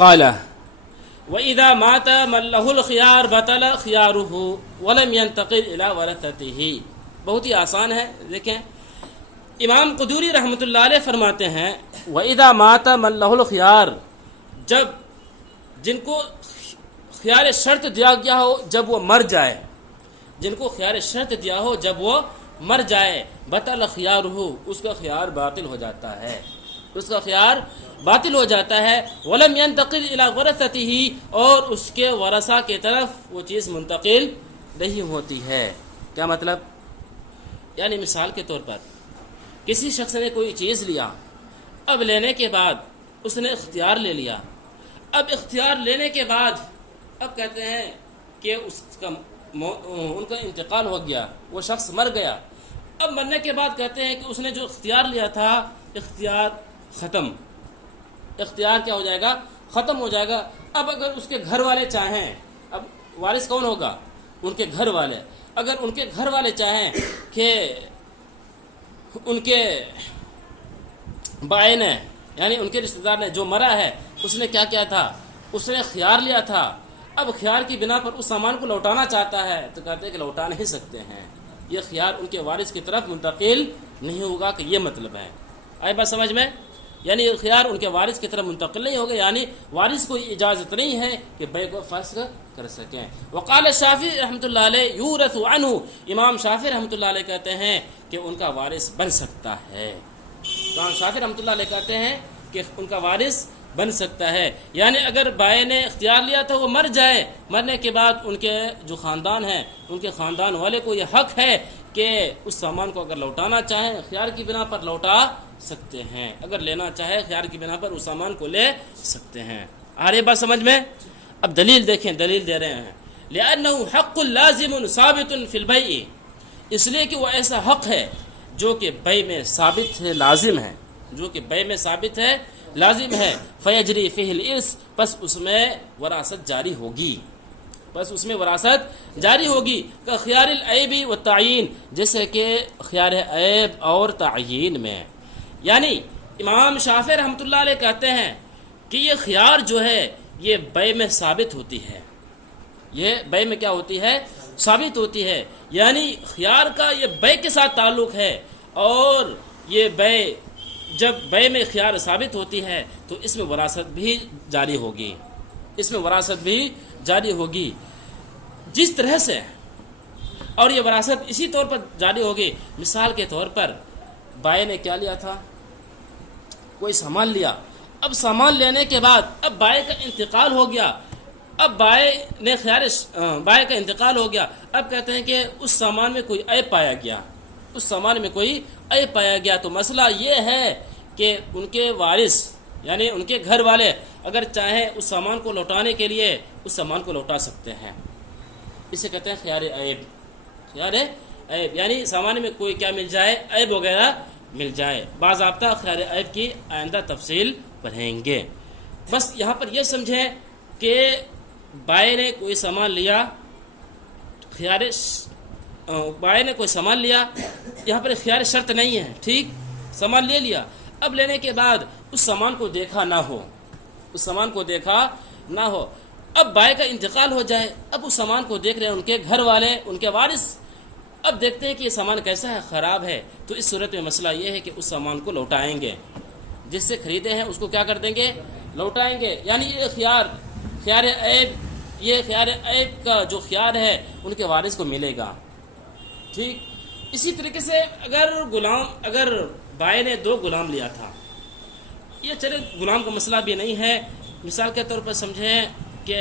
قال وَإِذَا مَاتَ مَن لَّهُ الْخِيَارُ بَطَلَ خِيَارُهُ وَلَمْ يَنتَقِلْ إِلَىٰ وَرَثَتِهِ. بہت ہی آسان ہے. دیکھیں امام قدوری رحمۃ اللہ علیہ فرماتے ہیں وَإِذَا مَاتَ مَن لَّهُ الْخِيَارُ، جب جن کو خیار شرط دیا گیا ہو جب وہ مر جائے، جن کو خیار شرط دیا ہو جب وہ مر جائے، بطل خیارہ، اس کا خیار باطل ہو جاتا ہے، اس کا خیار باطل ہو جاتا ہے. ولم ينتقل الى ورثته، اور اس کے ورثہ کی طرف وہ چیز منتقل نہیں ہوتی ہے. کیا مطلب؟ یعنی مثال کے طور پر کسی شخص نے کوئی چیز لیا، اب لینے کے بعد اس نے اختیار لے لیا. اب اختیار لینے کے بعد اب کہتے ہیں کہ ان کا انتقال ہو گیا، وہ شخص مر گیا. اب مرنے کے بعد کہتے ہیں کہ اس نے جو اختیار لیا تھا اختیار ختم، اختیار کیا ہو جائے گا؟ ختم ہو جائے گا. اب اگر اس کے گھر والے چاہیں، اب وارث کون ہوگا؟ ان کے گھر والے. اگر ان کے گھر والے چاہیں کہ ان کے بائے نے، یعنی ان کے رشتہ دار نے، جو مرا ہے اس نے کیا کیا تھا؟ اس نے خیار لیا تھا. اب خیار کی بنا پر اس سامان کو لوٹانا چاہتا ہے تو کہتے ہیں کہ لوٹا نہیں سکتے ہیں، یہ خیار ان کے وارث کی طرف منتقل نہیں ہوگا. کہ یہ مطلب ہے. آئی بات سمجھ میں؟ یعنی یہ خیار ان کے وارث کی طرف منتقل نہیں ہوگا، یعنی وارث کو اجازت نہیں ہے کہ بیع کو فسخ کر سکیں. وقال شافعی رحمۃ اللہ علیہ یورث عنہ، امام شافعی رحمۃ اللہ علیہ کہتے ہیں کہ ان کا وارث بن سکتا ہے. امام شافعی رحمۃ اللہ علیہ کہتے ہیں کہ ان کا وارث بن سکتا ہے. یعنی اگر بائے نے اختیار لیا تو وہ مر جائے، مرنے کے بعد ان کے جو خاندان ہیں، ان کے خاندان والے کو یہ حق ہے کہ اس سامان کو اگر لوٹانا چاہیں خیار کی بنا پر لوٹا سکتے ہیں، اگر لینا چاہے خیار کی بنا پر اس سامان کو لے سکتے ہیں. آ رہی بات سمجھ میں؟ اب دلیل دیکھیں، دلیل دے رہے ہیں لِأَنَّهُ حَقٌّ لَازِمٌ ثَابِتٌ فِي الْبَيْعِ، اس لیے کہ وہ ایسا حق ہے جو کہ بیع میں ثابت ہے، لازم ہے، جو کہ بیع میں ثابت ہے، لازم ہے. فیجری فیہ الارث، پس اس میں وراثت جاری ہوگی، بس اس میں وراثت جاری ہوگی. کہ خیار العیب والتعیین، جیسے کہ خیار عیب اور تعیین میں. یعنی امام شافعی رحمۃ اللہ علیہ کہتے ہیں کہ یہ خیار جو ہے یہ بیع میں ثابت ہوتی ہے، یہ بیع میں کیا ہوتی ہے؟ ثابت ہوتی ہے. یعنی خیار کا یہ بیع کے ساتھ تعلق ہے، اور یہ بیع جب بیع میں خیار ثابت ہوتی ہے تو اس میں وراثت بھی جاری ہوگی، اس میں وراثت بھی جاری ہوگی. جس طرح سے، اور یہ وراثت اسی طور پر جاری ہوگی. مثال کے طور پر بائے نے کیا لیا تھا؟ کوئی سامان لیا. اب سامان لینے کے بعد اب بائے کا انتقال ہو گیا، اب بائے کا انتقال ہو گیا. اب کہتے ہیں کہ اس سامان میں کوئی عیب پایا گیا، اس سامان میں کوئی عیب پایا گیا. تو مسئلہ یہ ہے کہ ان کے وارث یعنی ان کے گھر والے اگر چاہیں اس سامان کو لوٹانے کے لیے اس سامان کو لوٹا سکتے ہیں. اسے کہتے ہیں خیار عیب. خیار عیب یعنی سامان میں کوئی کیا مل جائے؟ عیب وغیرہ مل جائے. باضابطہ خیار عیب کی آئندہ تفصیل پڑھیں گے. بس یہاں پر یہ سمجھیں کہ بائے نے کوئی سامان لیا، بائے نے کوئی سامان لیا، یہاں پر خیار شرط نہیں ہے، ٹھیک، سامان لے لیا. اب لینے کے بعد اس سامان کو دیکھا نہ ہو، اس سامان کو دیکھا نہ ہو. اب بائے کا انتقال ہو جائے، اب اس سامان کو دیکھ رہے ہیں ان کے گھر والے، ان کے وارث. اب دیکھتے ہیں کہ یہ سامان کیسا ہے؟ خراب ہے. تو اس صورت میں مسئلہ یہ ہے کہ اس سامان کو لوٹائیں گے، جس سے خریدے ہیں اس کو کیا کر دیں گے؟ لوٹائیں گے. یعنی یہ خیار عیب کا جو خیار ہے ان کے وارث کو ملے گا، ٹھیک. اسی طریقے سے اگر بائے نے 2 غلام لیا تھا، یہ چلے غلام کا مسئلہ بھی نہیں ہے، مثال کے طور پر سمجھیں کہ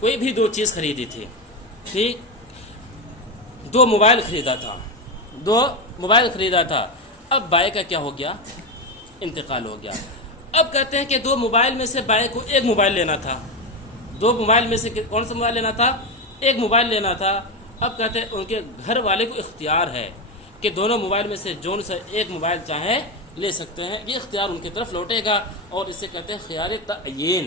کوئی بھی 2 چیز خریدی تھی، ٹھیک، 2 موبائل خریدا تھا. اب بائے کا کیا ہو گیا؟ انتقال ہو گیا. اب کہتے ہیں کہ 2 موبائل میں سے بائے کو 1 موبائل لینا تھا. 2 موبائل میں سے کون سا موبائل لینا تھا؟ 1 موبائل لینا تھا. اب کہتے ہیں ان کے گھر والے کو اختیار ہے کہ دونوں موبائل میں سے جون سے 1 موبائل چاہے لے سکتے ہیں. یہ اختیار ان کی طرف لوٹے گا، اور اسے کہتے ہیں خیار تعین.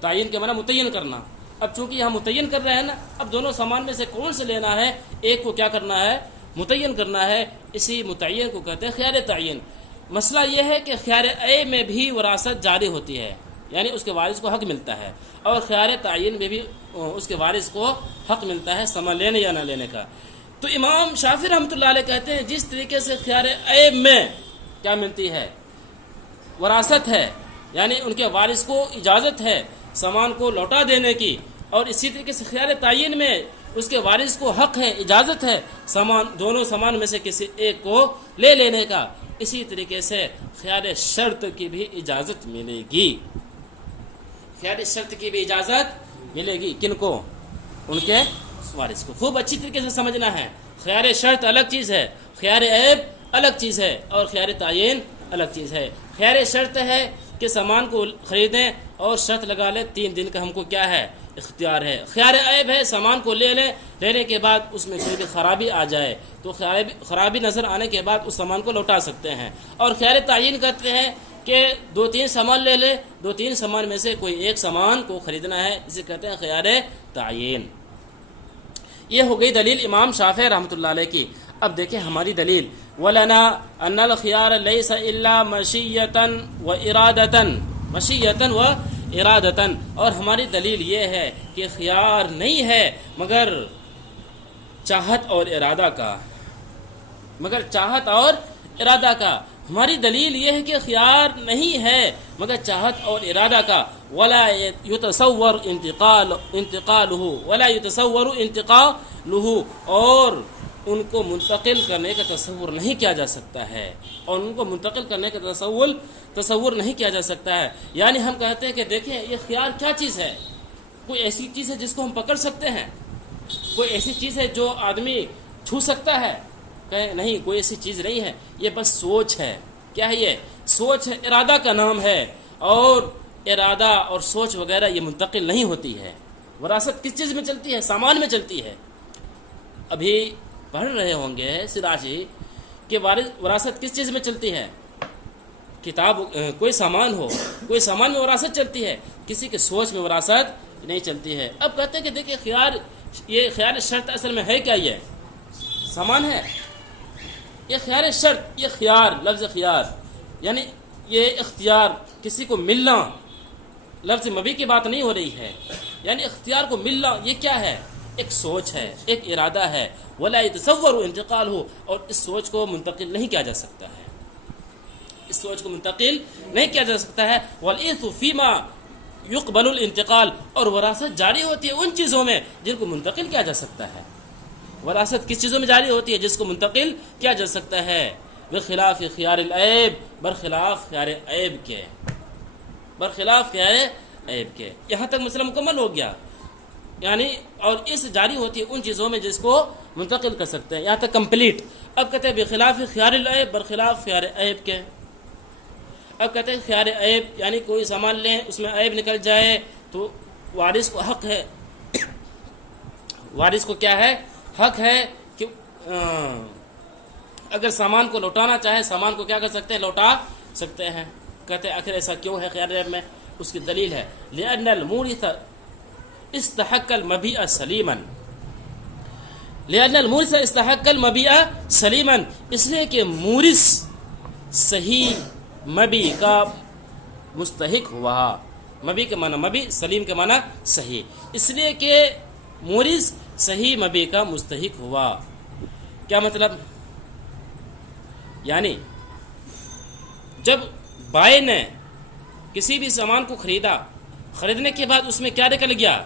تعین کے معنی متعین کرنا. اب چونکہ یہاں متعین کر رہے ہیں نا، اب دونوں سامان میں سے کون سے لینا ہے، ایک کو کیا کرنا ہے؟ متعین کرنا ہے. اسی متعین کو کہتے ہیں خیار تعین. مسئلہ یہ ہے کہ خیار عیب میں بھی وراثت جاری ہوتی ہے. یعنی اس کے وارث کو حق ملتا ہے، اور خیار تعین میں بھی اس کے وارث کو حق ملتا ہے سامان لینے یا نہ لینے کا۔ تو امام شافعی رحمۃ اللہ علیہ کہتے ہیں جس طریقے سے خیار عیب میں کیا ملتی ہے، وراثت ہے، یعنی ان کے وارث کو اجازت ہے سامان کو لوٹا دینے کی، اور اسی طریقے سے خیار تعین میں اس کے وارث کو حق ہے، اجازت ہے دونوں سامان میں سے کسی ایک کو لے لینے کا، اسی طریقے سے خیار شرط کی بھی اجازت ملے گی۔ خیار شرط کی بھی اجازت ملے گی کن کو؟ ان کے وارث کو۔ خوب اچھی طریقے سے سمجھنا ہے، خیار شرط الگ چیز ہے، خیار عیب الگ چیز ہے، اور خیار تعین الگ چیز ہے۔ خیار شرط ہے کہ سامان کو خریدیں اور شرط لگا لیں 3 دن کا ہم کو کیا ہے، اختیار ہے۔ خیار عیب ہے سامان کو لینے کے بعد اس میں کوئی بھی خرابی آ جائے تو خرابی نظر آنے کے بعد اس سامان کو لوٹا سکتے ہیں۔ اور خیار تعین کہتے ہیں کہ 2-3 سامان لے لے، 2-3 سامان میں سے کوئی ایک سامان کو خریدنا ہے، اسے کہتے ہیں خیار تعین۔ یہ ہو گئی دلیل امام شافعی رحمۃ اللہ علیہ کی۔ اب دیکھیں ہماری دلیل، وَلَنَا أَنَّ الْخِيَارَ لَيْسَ إِلَّا مَشِيَّةً وَإِرَادَةً، مشیۃً و ارادتاً، اور ہماری دلیل یہ ہے کہ خیار نہیں ہے مگر چاہت اور ارادہ کا، مگر چاہت اور ارادہ کا۔ ہماری دلیل یہ ہے کہ خیار نہیں ہے مگر چاہت اور ارادہ کا، ولا يتصور انتقالہ، اور ان کو منتقل کرنے کا تصور نہیں کیا جا سکتا ہے، اور ان کو منتقل کرنے کا تصور نہیں کیا جا سکتا ہے۔ یعنی ہم کہتے ہیں کہ دیکھیں یہ خیار کیا چیز ہے، کوئی ایسی چیز ہے جس کو ہم پکڑ سکتے ہیں، کوئی ایسی چیز ہے جو آدمی چھو سکتا ہے؟ کہ نہیں، کوئی ایسی چیز نہیں ہے، یہ بس سوچ ہے۔ کیا ہے یہ؟ سوچ ہے، ارادہ کا نام ہے، اور ارادہ اور سوچ وغیرہ یہ منتقل نہیں ہوتی ہے۔ وراثت کس چیز میں چلتی ہے؟ سامان میں چلتی ہے۔ ابھی پڑھ رہے ہوں گے سراجی کہ وراثت کس چیز میں چلتی ہے؟ کتاب، کوئی سامان ہو، کوئی سامان میں وراثت چلتی ہے، کسی کے سوچ میں وراثت نہیں چلتی ہے۔ اب کہتے ہیں کہ دیکھیں یہ خیال شرط اصل میں ہے کیا؟ یہ سامان ہے، یہ خیال شرط، یہ خیار، لفظ خیار یعنی یہ اختیار، کسی کو ملنا، لفظ مبی کی بات نہیں ہو رہی ہے، یعنی اختیار کو ملنا، یہ کیا ہے؟ ایک سوچ ہے، ایک ارادہ ہے، ولا يتصور انتقال ہو، اور اس سوچ کو منتقل نہیں کیا جا سکتا ہے، اس سوچ کو منتقل نہیں کیا جا سکتا ہے۔ والإرث فيما يقبل الانتقال، اور وراثت جاری ہوتی ہے ان چیزوں میں جن کو منتقل کیا جا سکتا ہے۔ وراثت کس چیزوں میں جاری ہوتی ہے؟ جس کو منتقل کیا جا سکتا ہے۔ بخلاف خیار العیب، برخلاف خیار عیب کے، برخلاف خیار عیب کے۔ یہاں تک مسئلہ مکمل ہو گیا، یعنی اور اس جاری ہوتی ہے ان چیزوں میں جس کو منتقل کر سکتے ہیں، یہاں تک کمپلیٹ۔ اب کہتے ہیں بخلاف خیار العیب، برخلاف خیار عیب کے۔ اب کہتے ہیں خیار عیب یعنی کوئی سامان لیں، اس میں عیب نکل جائے تو وارث کو حق ہے، وارث کو کیا ہے؟ حق ہے کہ اگر سامان کو لوٹانا چاہے، سامان کو کیا کر سکتے ہیں؟ لوٹا سکتے ہیں۔ کہتے ہیں آخر ایسا کیوں ہے خیار عیب میں؟ اس کی دلیل ہے لأن المورث استحق المبیع سلیما، لأن المورث استحق المبیع سلیما، اس لیے کہ مورث صحیح مبیع کا مستحق ہوا۔ مبیع کے معنی مبیع، سلیم کے معنی صحیح، اس لیے کہ مورث صحیح مبیع کا مستحق ہوا۔ کیا مطلب؟ یعنی جب بائع نے کسی بھی سامان کو خریدا، خریدنے کے بعد اس میں کیا نکل گیا؟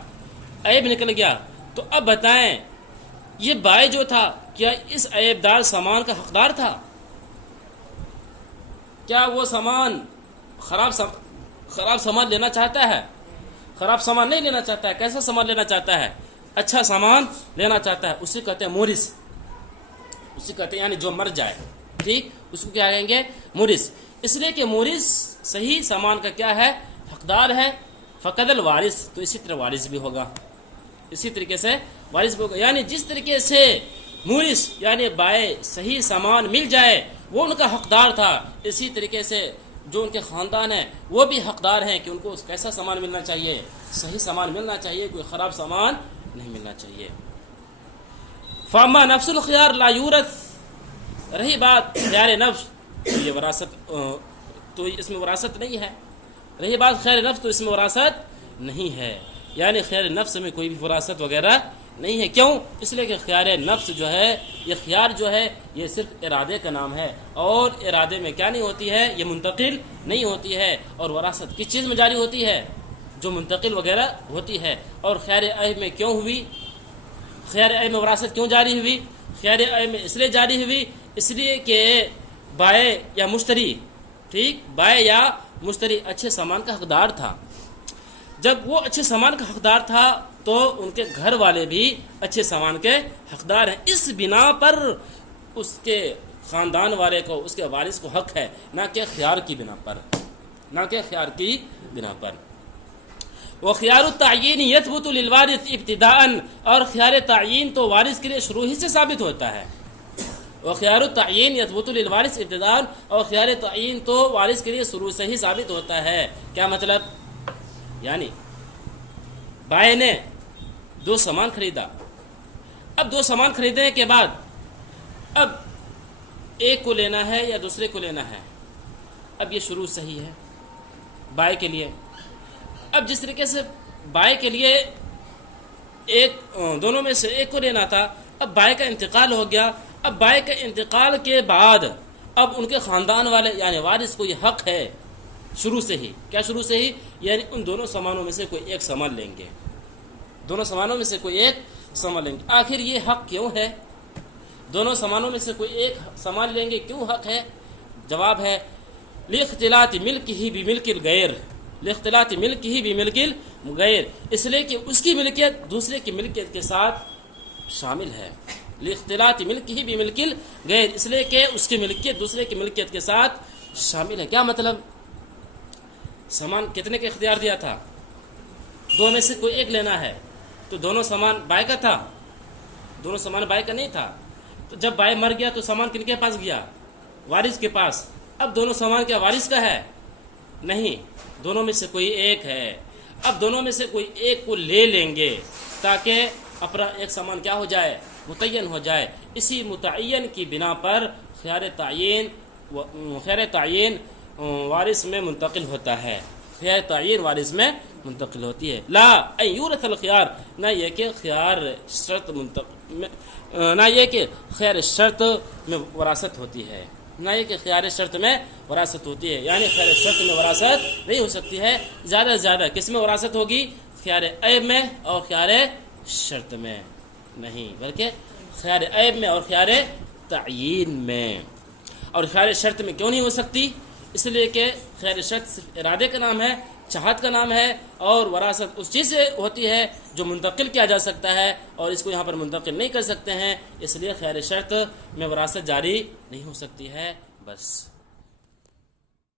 عیب نکل گیا، تو اب بتائیں یہ بائع جو تھا کیا اس عیب دار سامان کا حقدار تھا؟ کیا وہ سامان خراب سامان لینا چاہتا ہے؟ خراب سامان نہیں لینا چاہتا ہے۔ کیسا سامان لینا چاہتا ہے؟ اچھا سامان لینا چاہتا ہے، اسے کہتے ہیں مورث، اسے کہتے ہیں یعنی جو مر جائے، ٹھیک، اس کو کیا کہیں گے؟ مورث۔ اس لیے کہ مورث صحیح سامان کا کیا ہے؟ حقدار ہے۔ فقد الوارث، تو اسی طرح وارث بھی ہوگا، اسی طریقے سے وارث بھی ہوگا، یعنی جس طریقے سے مورث یعنی بائع صحیح سامان مل جائے وہ ان کا حقدار تھا، اسی طریقے سے جو ان کے خاندان ہیں وہ بھی حقدار ہیں کہ ان کو کیسا سامان ملنا چاہیے؟ صحیح سامان ملنا چاہیے، کوئی خراب سامان نہیں ملنا چاہیے۔ فاما نفس الخيار لا یورث، رہی بات خیار نفس، یہ وراثت تو اس میں وراثت نہیں ہے، رہی بات خیر نفس، تو اس میں وراثت نہیں ہے، یعنی خیر نفس میں کوئی بھی وراثت وغیرہ نہیں ہے۔ کیوں؟ اس لیے کہ خیار نفس جو ہے، یہ خیار جو ہے یہ صرف ارادے کا نام ہے، اور ارادے میں کیا نہیں ہوتی ہے، یہ منتقل نہیں ہوتی ہے۔ اور وراثت کس چیز میں جاری ہوتی ہے؟ جو منتقل وغیرہ ہوتی ہے۔ اور خیار عیب میں کیوں ہوئی؟ خیار عیب میں وراثت کیوں جاری ہوئی؟ خیار عیب میں اس لیے جاری ہوئی، اس لیے کہ بائع یا مشتری، ٹھیک، بائع یا مشتری اچھے سامان کا حقدار تھا۔ جب وہ اچھے سامان کا حقدار تھا تو ان کے گھر والے بھی اچھے سامان کے حقدار ہیں، اس بنا پر اس کے خاندان والے کو، اس کے وارث کو حق ہے، نہ کہ خیار کی بنا پر، نہ کہ خیار کی بنا پر۔ وخیار التعین یثبت للوارث ابتداء، اور خیار تعین تو وارث کے لیے شروع ہی سے ثابت ہوتا ہے۔ وخیار التعین یثبت للوارث ابتداء، اور خیار تعین تو وارث کے لیے شروع سے ہی ثابت ہوتا ہے۔ کیا مطلب؟ یعنی بائع نے دو سامان خریدا، اب دو سامان خریدنے کے بعد اب ایک کو لینا ہے یا دوسرے کو لینا ہے، اب یہ شروع صحیح ہے بائع کے لیے۔ اب جس طریقے سے بائع کے لیے ایک، دونوں میں سے ایک کو لینا تھا، اب بائع کا انتقال ہو گیا، اب بائع کے انتقال کے بعد اب ان کے خاندان والے یعنی وارث کو یہ حق ہے شروع سے ہی، کیا شروع سے ہی، یعنی ان دونوں سامانوں میں سے کوئی ایک سامان لیں گے، دونوں سامانوں میں سے کوئی ایک سامان لیں گے۔ آخر یہ حق کیوں ہے؟ دونوں سامانوں میں سے کوئی ایک سامان لیں گے، کیوں حق ہے؟ جواب ہے لاختلاط ملکہ بملک الغیر، لاختلاط ملکہ بملک الغیر، اس لیے کہ اس کی ملکیت دوسرے کی ملکیت کے ساتھ شامل ہے۔ لاختلاط ملکہ بملک الغیر، اس لیے کہ اس کی ملکیت دوسرے کی ملکیت کے ساتھ شامل ہے۔ کیا مطلب؟ سامان کتنے کا اختیار دیا تھا؟ دو میں سے کوئی ایک لینا ہے، تو دونوں سامان بائع کا تھا، دونوں سامان بائع کا نہیں تھا، تو جب بائع مر گیا تو سامان کن کے پاس گیا؟ وارث کے پاس۔ اب دونوں سامان کیا وارث کا ہے؟ نہیں، دونوں میں سے کوئی ایک ہے۔ اب دونوں میں سے کوئی ایک کو لے لیں گے تاکہ اپنا ایک سامان کیا ہو جائے؟ متعین ہو جائے۔ اسی متعین کی بنا پر خیار تعین وارث میں منتقل ہوتا ہے، خیار تعین وارث میں منتقل ہوتی ہے۔ لا ان یورث الخیار، نہ یہ کہ خیار شرط نہ یہ کہ خیار شرط میں وراثت ہوتی ہے، نہ یہ کہ خیار شرط میں وراثت ہوتی ہے، یعنی خیار شرط میں وراثت نہیں ہو سکتی ہے۔ زیادہ سے زیادہ کس میں وراثت ہوگی؟ خیار عیب میں اور خیار شرط میں نہیں، بلکہ خیار عیب میں اور خیار تعین میں۔ اور خیار شرط میں کیوں نہیں ہو سکتی؟ اس لیے کہ خیار شرط صرف ارادے کا نام ہے، چاہت کا نام ہے، اور وراثت اس چیز سے ہوتی ہے جو منتقل کیا جا سکتا ہے، اور اس کو یہاں پر منتقل نہیں کر سکتے ہیں، اس لیے خیار شرط میں وراثت جاری نہیں ہو سکتی ہے۔ بس۔